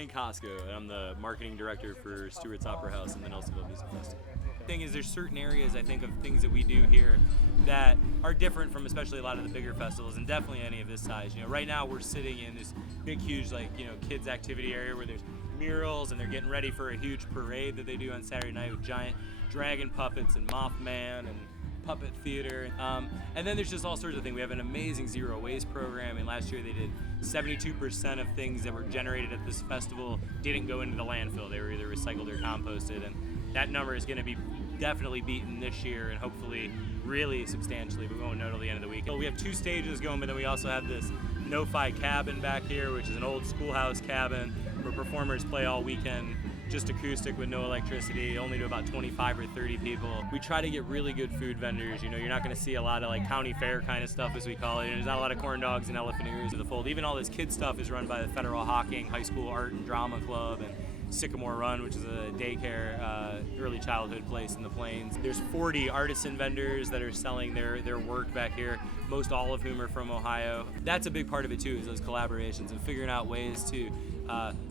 Ryan Koscho, and I'm the marketing director for Stewart's Opera House and the Nelsonville Music Festival. The thing is, there's certain areas I think of things that we do here that are different from especially a lot of the bigger festivals, and definitely any of this size. You know, right now we're sitting in this big, huge, like, you know, kids activity area where there's murals and they're getting ready for a huge parade that they do on Saturday night with giant dragon puppets and Mothman and puppet theater. And then there's just all sorts of things. We have an amazing zero waste program, and last year they did 72% of things that were generated at this festival didn't go into the landfill. They were either recycled or composted, and that number is going to be definitely beaten this year, and hopefully really substantially, but we won't know till the end of the week. So we have 2 stages going, but then we also have this no-fi cabin back here, which is an old schoolhouse cabin where performers play all weekend, just acoustic with no electricity, only to about 25 or 30 people. We try to get really good food vendors. You know, you're not going to see a lot of like county fair kind of stuff, as we call it. There's not a lot of corn dogs and elephant ears in the fold. Even all this kid stuff is run by the Federal Hocking High School Art and Drama Club and Sycamore Run, which is a daycare, early childhood place in the Plains. There's 40 artisan vendors that are selling their work back here, most all of whom are from Ohio. That's a big part of it too, is those collaborations and figuring out ways to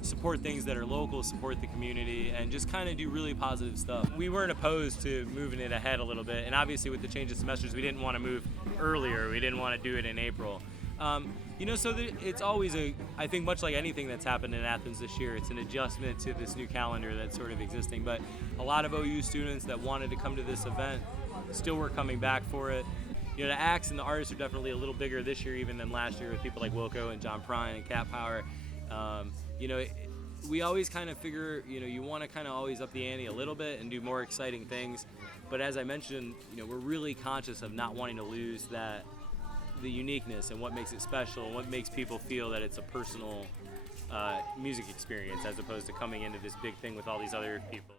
support things that are local, support the community, and just kind of do really positive stuff. We weren't opposed to moving it ahead a little bit, and obviously with the change of semesters, we didn't want to move earlier. We didn't want to do it in April. You know, so it's always I think much like anything that's happened in Athens this year, it's an adjustment to this new calendar that's sort of existing. But a lot of OU students that wanted to come to this event still were coming back for it. You know, the acts and the artists are definitely a little bigger this year even than last year, with people like Wilco and John Prine and Cat Power. You know, we always kind of figure, you know, you want to kind of always up the ante a little bit and do more exciting things. But as I mentioned, you know, we're really conscious of not wanting to lose the uniqueness and what makes it special and what makes people feel that it's a personal music experience, as opposed to coming into this big thing with all these other people.